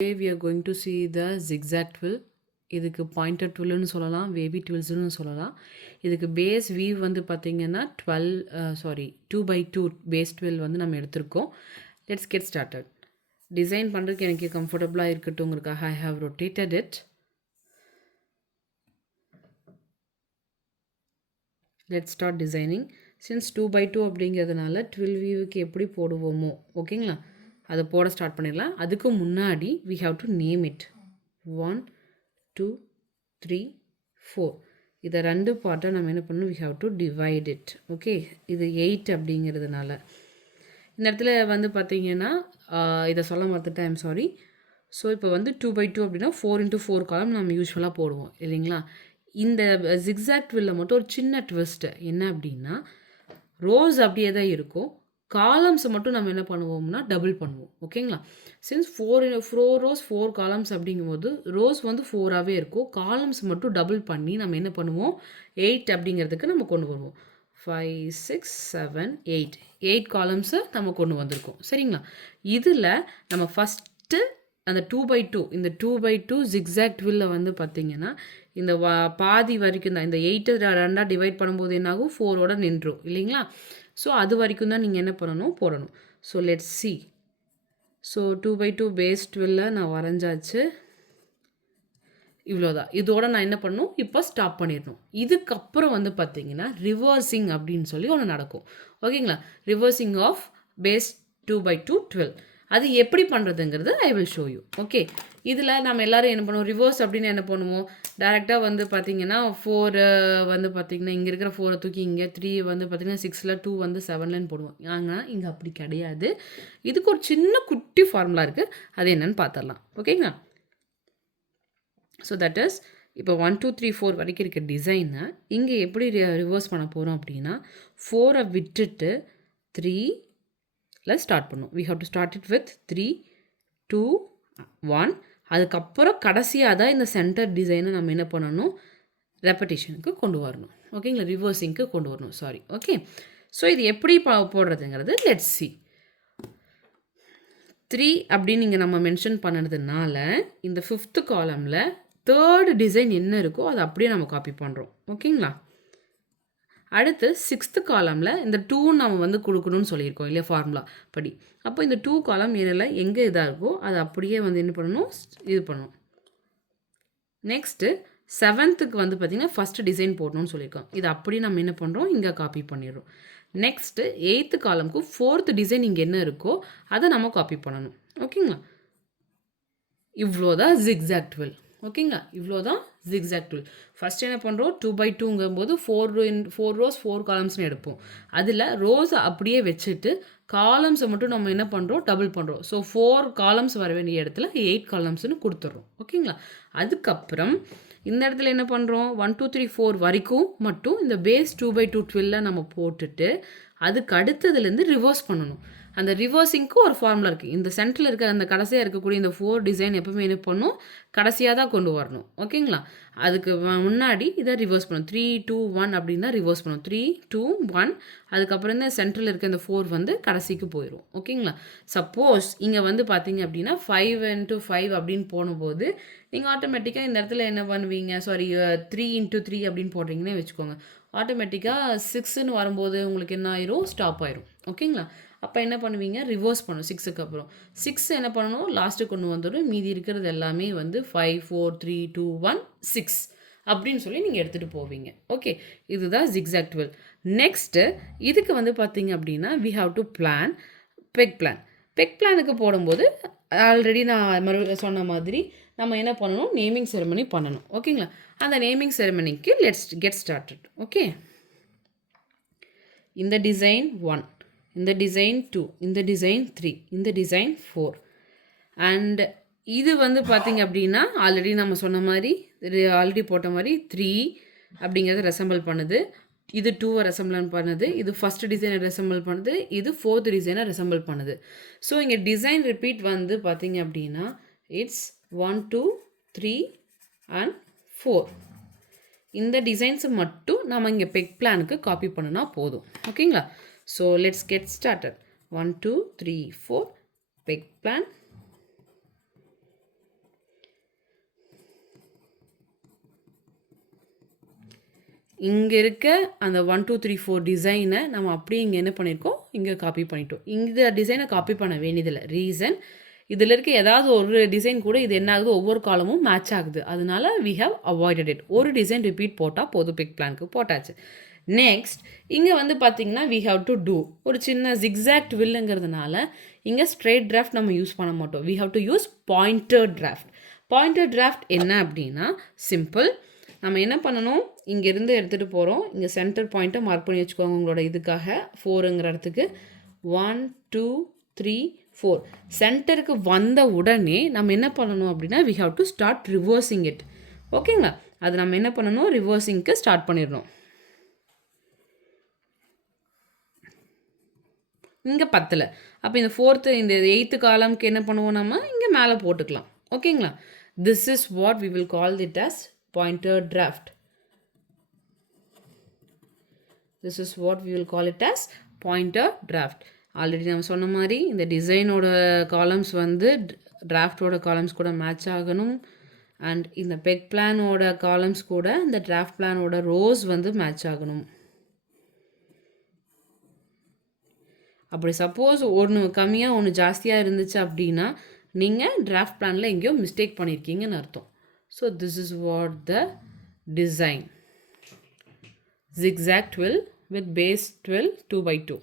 Today we are going to see the zigzag twill. இதுக்கு pointer ட்வில்னு சொல்லலாம், wavy ட்வில்ஸ்னு சொல்லலாம். இதுக்கு பேஸ் வீவ் வந்து பார்த்தீங்கன்னா 2x2 பேஸ் ட்வில் வந்து நம்ம எடுத்திருக்கோம். Let's get started. டிசைன் பண்ணுறதுக்கு எனக்கு கம்ஃபர்டபுளாக இருக்கட்டும்ங்கிறதுக்காக I have rotated it. Let's start designing. Since 2x2 அப்படிங்கிறதுனால ட்வில் வீவுக்கு எப்படி போடுவோமோ ஓகேங்களா, அதை போட ஸ்டார்ட் பண்ணிடலாம். அதுக்கு முன்னாடி we have to name it. 1 2 3 4 இதை 2 பார்ட்டாக நம்ம என்ன பண்ணணும், we have to divide it. Okay, இது 8 அப்படிங்கிறதுனால இந்த இடத்துல வந்து பார்த்தீங்கன்னா இதை சொல்ல மாற்றிட்டேன், ஐம் சாரி. ஸோ இப்போ வந்து 2x2 அப்படின்னா 4x4 காலம் நம்ம யூஸ்வலாக போடுவோம் இல்லைங்களா. இந்த ஜிக்ஸாக் ட்வில்ல மட்டும் ஒரு சின்ன ட்விஸ்ட்டு என்ன அப்படின்னா, ரோஸ் அப்படியே தான் இருக்கும், காலம்ஸை மட்டும் நம்ம என்ன பண்ணுவோம்னா டபுள் பண்ணுவோம் ஓகேங்களா. சின்ஸ் 4 ரோஸ் 4 காலம்ஸ் அப்படிங்கும்போது ரோஸ் வந்து 4ஆகவே இருக்கும், காலம்ஸ் மட்டும் டபுள் பண்ணி நம்ம என்ன பண்ணுவோம் 8 அப்படிங்கிறதுக்கு நம்ம கொண்டு வருவோம். 5 6 7 8 காலம்ஸை நம்ம கொண்டு வந்திருக்கோம் சரிங்களா. இதில் நம்ம ஃபஸ்ட்டு அந்த 2x2 இந்த 2x2 ஜிக்ஸாக் ட்வில்ல வந்து பார்த்திங்கன்னா இந்த பாதி வரைக்கும் தான், இந்த 8 2 டிவைட் பண்ணும்போது என்னாகும் 4ஓட நின்றும் இல்லைங்களா. ஸோ அது வரைக்கும் தான் நீங்கள் என்ன பண்ணணும் போடணும். So let's see. So 2x2 base ட்வில்ல நான் வரைஞ்சாச்சு, இவ்வளோதான். இதோட நான் என்ன பண்ணணும், இப்போ ஸ்டாப் பண்ணிடணும். இதுக்கப்புறம் வந்து பார்த்தீங்கன்னா ரிவர்சிங் அப்படின்னு சொல்லி ஒன்று நடக்கும் ஓகேங்களா. ரிவர்சிங் ஆஃப் பேஸ் 2x2 12 அது எப்படி பண்ணுறதுங்கிறது I will show you. Okay, இதில் நம்ம எல்லோரும் என்ன பண்ணுவோம், ரிவர்ஸ் அப்படின்னு என்ன பண்ணுவோம், டேரெக்டாக வந்து பார்த்திங்கன்னா 4 வந்து பார்த்திங்கன்னா இங்கே இருக்கிற 4 தூக்கி இங்கே 3 வந்து பார்த்திங்கன்னா 6ல் 2 வந்து 7லன்னு போடுவோம். ஆனால் இங்கே அப்படி கிடையாது. இதுக்கு ஒரு சின்ன குட்டி ஃபார்முலா இருக்குது, அது என்னன்னு பார்த்துடலாம் ஓகேங்களா. ஸோ தட் இஸ் இப்போ 1 2 3 4 வரைக்கும் இருக்க டிசைனை இங்கே எப்படி ரிவர்ஸ் பண்ண போகிறோம் அப்படின்னா 4 விட்டுட்டு 3ல ஸ்டார்ட் பண்ணும். We have to start it with 3 2 1. அதுக்கப்புறம் கடைசியாக தான் இந்த சென்டர் டிசைனை நம்ம என்ன பண்ணணும், ரெப்படேஷனுக்கு கொண்டு வரணும் ஓகேங்களா, ரிவர்சிங்க்கு கொண்டு வரணும் சாரி. ஓகே, ஸோ இது எப்படி போடுறதுங்கிறது லெட்ஸ் சி. 3 அப்படின்னு இங்கே நம்ம மென்ஷன் பண்ணதுனால இந்த 5th காலமில் 3rd டிசைன் என்ன இருக்கோ அதை அப்படியே நம்ம காப்பி பண்ணுறோம் ஓகேங்களா. அடுத்து 6th காலமில் இந்த 2 நம்ம வந்து கொடுக்கணும்னு சொல்லியிருக்கோம் இல்லையா ஃபார்முலா படி. அப்போ இந்த 2 காலம் ஏரில் எங்கே இதாக இருக்கோ அதை அப்படியே வந்து என்ன பண்ணணும், இது பண்ணணும். நெக்ஸ்ட்டு 7th வந்து பார்த்திங்கன்னா ஃபஸ்ட்டு டிசைன் போடணும்னு சொல்லியிருக்கோம், இது அப்படியே நம்ம என்ன பண்ணுறோம் இங்கே காப்பி பண்ணிடுறோம். நெக்ஸ்ட்டு 8th காலமுக்கு 4th டிசைன் இங்கே என்ன இருக்கோ அதை நம்ம காப்பி பண்ணணும் ஓகேங்களா. இவ்வளோதான் ஜிக்ஸாக் ட்வில் ஓகேங்களா, இவ்வளோதான் ஜிக்ஸாக் ட்வில். ஃபஸ்ட் என்ன பண்ணுறோம் 2x2ங்கும்போது 4 ரோஸ் 4 காலம்ஸ்னு எடுப்போம். அதில் ரோஸை அப்படியே வச்சுட்டு காலம்ஸை மட்டும் நம்ம என்ன பண்ணுறோம் டபுள் பண்ணுறோம். ஸோ 4 காலம்ஸ் வர வேண்டிய இடத்துல 8 காலம்ஸ்னு கொடுத்துட்றோம் ஓகேங்களா. அதுக்கப்புறம் இந்த இடத்துல என்ன பண்ணுறோம் 1 2 3 4 வரைக்கும் மட்டும் இந்த பேஸ் 2x2 ட்வில்ல நம்ம போட்டுட்டு அதுக்கு அடுத்ததுலேருந்து ரிவர்ஸ் பண்ணணும். அந்த ரிவர்சிங்க்கு ஒரு ஃபார்முலா இருக்குது. இந்த சென்டரில் இருக்க அந்த கடைசியாக இருக்கக்கூடிய இந்த 4 டிசைன் எப்பவுமே என்ன பண்ணணும் கடைசியாக தான் கொண்டு வரணும் ஓகேங்களா. அதுக்கு முன்னாடி இதை ரிவர்ஸ் பண்ணணும். 3 2 1 அப்படின்னு தான் ரிவர்ஸ் பண்ணணும். 3 2 1 அதுக்கப்புறம் இந்த சென்டரில் இருக்க இந்த 4 வந்து கடைசிக்கு போயிடும் ஓகேங்களா. சப்போஸ் இங்கே வந்து பார்த்தீங்க அப்படின்னா 5 into 5 அப்படின்னு போகும்போது நீங்கள் ஆட்டோமேட்டிக்காக இந்த இடத்துல என்ன பண்ணுவீங்க, சாரி 3 into 3 அப்படின்னு போடுறீங்கன்னே வச்சுக்கோங்க, ஆட்டோமேட்டிக்காக 6ன்னு வரும்போது உங்களுக்கு என்ன ஆயிரும் ஸ்டாப் ஆயிரும் ஓகேங்களா. அப்போ என்ன பண்ணுவீங்க ரிவர்ஸ் பண்ணணும். 6க்கு அப்புறம் 6 என்ன பண்ணணும் லாஸ்ட்டுக்கு கொண்டு வந்துடும், மீதி இருக்கிறது எல்லாமே வந்து 5 4 3 2 1 6 அப்படின்னு சொல்லி நீங்கள் எடுத்துகிட்டு போவீங்க. ஓகே, இதுதான் ஜிக்ஸாக் ட்வில். நெக்ஸ்ட்டு இதுக்கு வந்து பார்த்தீங்க அப்படின்னா we have to plan peg plan. Peg பிளானுக்கு போடும்போது ஆல்ரெடி நான் மறுபடியும் சொன்ன மாதிரி நம்ம என்ன பண்ணணும், நேமிங் செரமனி பண்ணணும் ஓகேங்களா. அந்த நேமிங் செரமனிக்கு லெட்ஸ் கெட் ஸ்டார்டட். ஓகே, இந்த டிசைன் 1, இந்த டிசைன் 2, இந்த டிசைன் 3, இந்த டிசைன் 4 அண்ட் இது வந்து பார்த்திங்க அப்படின்னா ஆல்ரெடி நம்ம சொன்ன மாதிரி ஆல்ரெடி போட்ட மாதிரி 3 அப்படிங்கிறத ரெசம்பிள் பண்ணுது, இது 2வை ரெசம்பிள் பண்ணுது, இது ஃபஸ்ட்டு டிசைனை ரெசம்பிள் பண்ணுது, இது 4th டிசைனை ரெசம்பிள் பண்ணுது. ஸோ இங்கே டிசைன் ரிப்பீட் வந்து பார்த்திங்க அப்படின்னா இட்ஸ் 1 2 3 and 4. இந்த டிசைன்ஸை மட்டும் நம்ம இங்கே பெக் பிளானுக்கு காப்பி பண்ணுனா போதும் ஓகேங்களா. So let's get started. 1 2 3 4 peg plan. இங்கே இருக்க அந்த 1 2 3 4 டிசைனை நம்ம அப்படியே இங்கே என்ன பண்ணியிருக்கோம், இங்கே காப்பி பண்ணிட்டோம். இந்த டிசைனை காப்பி பண்ண வேண்டியதில்லை. ரீசன், இதில் இருக்க ஏதாவது ஒரு டிசைன் கூட இது என்ன ஆகுது, ஒவ்வொரு காலமும் மேட்ச் ஆகுது. அதனால வி ஹவ் அவாய்டட் இட். ஒரு டிசைன் ரிப்பீட் போட்டால் போதும், பிக் பிளானுக்கு போட்டாச்சு. நெக்ஸ்ட் இங்கே வந்து பார்த்தீங்கன்னா வி ஹவ் டு டூ ஒரு சின்ன ஜிக்ஸாக்ட் வில்லுங்கிறதுனால இங்கே ஸ்ட்ரெயிட் டிராஃப்ட் நம்ம யூஸ் பண்ண மாட்டோம். We have to use pointer draft. Pointer draft என்ன அப்படின்னா சிம்பிள். நம்ம என்ன பண்ணணும், இங்கேருந்து எடுத்துகிட்டு போகிறோம். இங்கே சென்டர் பாயிண்ட்டை மார்க் பண்ணி வச்சுக்கோங்க உங்களோட இதுக்காக. 4ங்கிற இடத்துக்கு 1 2 3 4 சென்டருக்கு வந்த உடனே நம்ம என்ன பண்ணணும் அப்படின்னா we have to start reversing it. ஓகேங்களா, அது நம்ம என்ன பண்ணணும், ரிவர்சிங்க்கு ஸ்டார்ட் பண்ணிடணும். இங்கே 10ல் அப்போ இந்த 4th இந்த 8th காலம்க்கு என்ன பண்ணுவோம், நம்ம இங்கே மேலே போட்டுக்கலாம். ஓகேங்களா, this is what we will call it as pointer draft. This is what we will call it as pointer draft. Already நம்ம சொன்ன மாதிரி இந்த டிசைனோட காலம்ஸ் வந்து டிராஃப்டோட காலம்ஸ் கூட மேட்ச் ஆகணும். அண்ட் இந்த பெக் பிளானோட காலம்ஸ் கூட இந்த டிராஃப்ட் பிளானோட ரோஸ் வந்து மேட்ச் ஆகணும். அப்படி சப்போஸ் ஒன்று கம்மியாக ஒன்று ஜாஸ்தியாக இருந்துச்சு அப்படின்னா நீங்கள் டிராஃப்ட் பிளானில் எங்கேயோ மிஸ்டேக் பண்ணியிருக்கீங்கன்னு அர்த்தம். So this is what the design. Zigzag twill with base twill 2 by 2.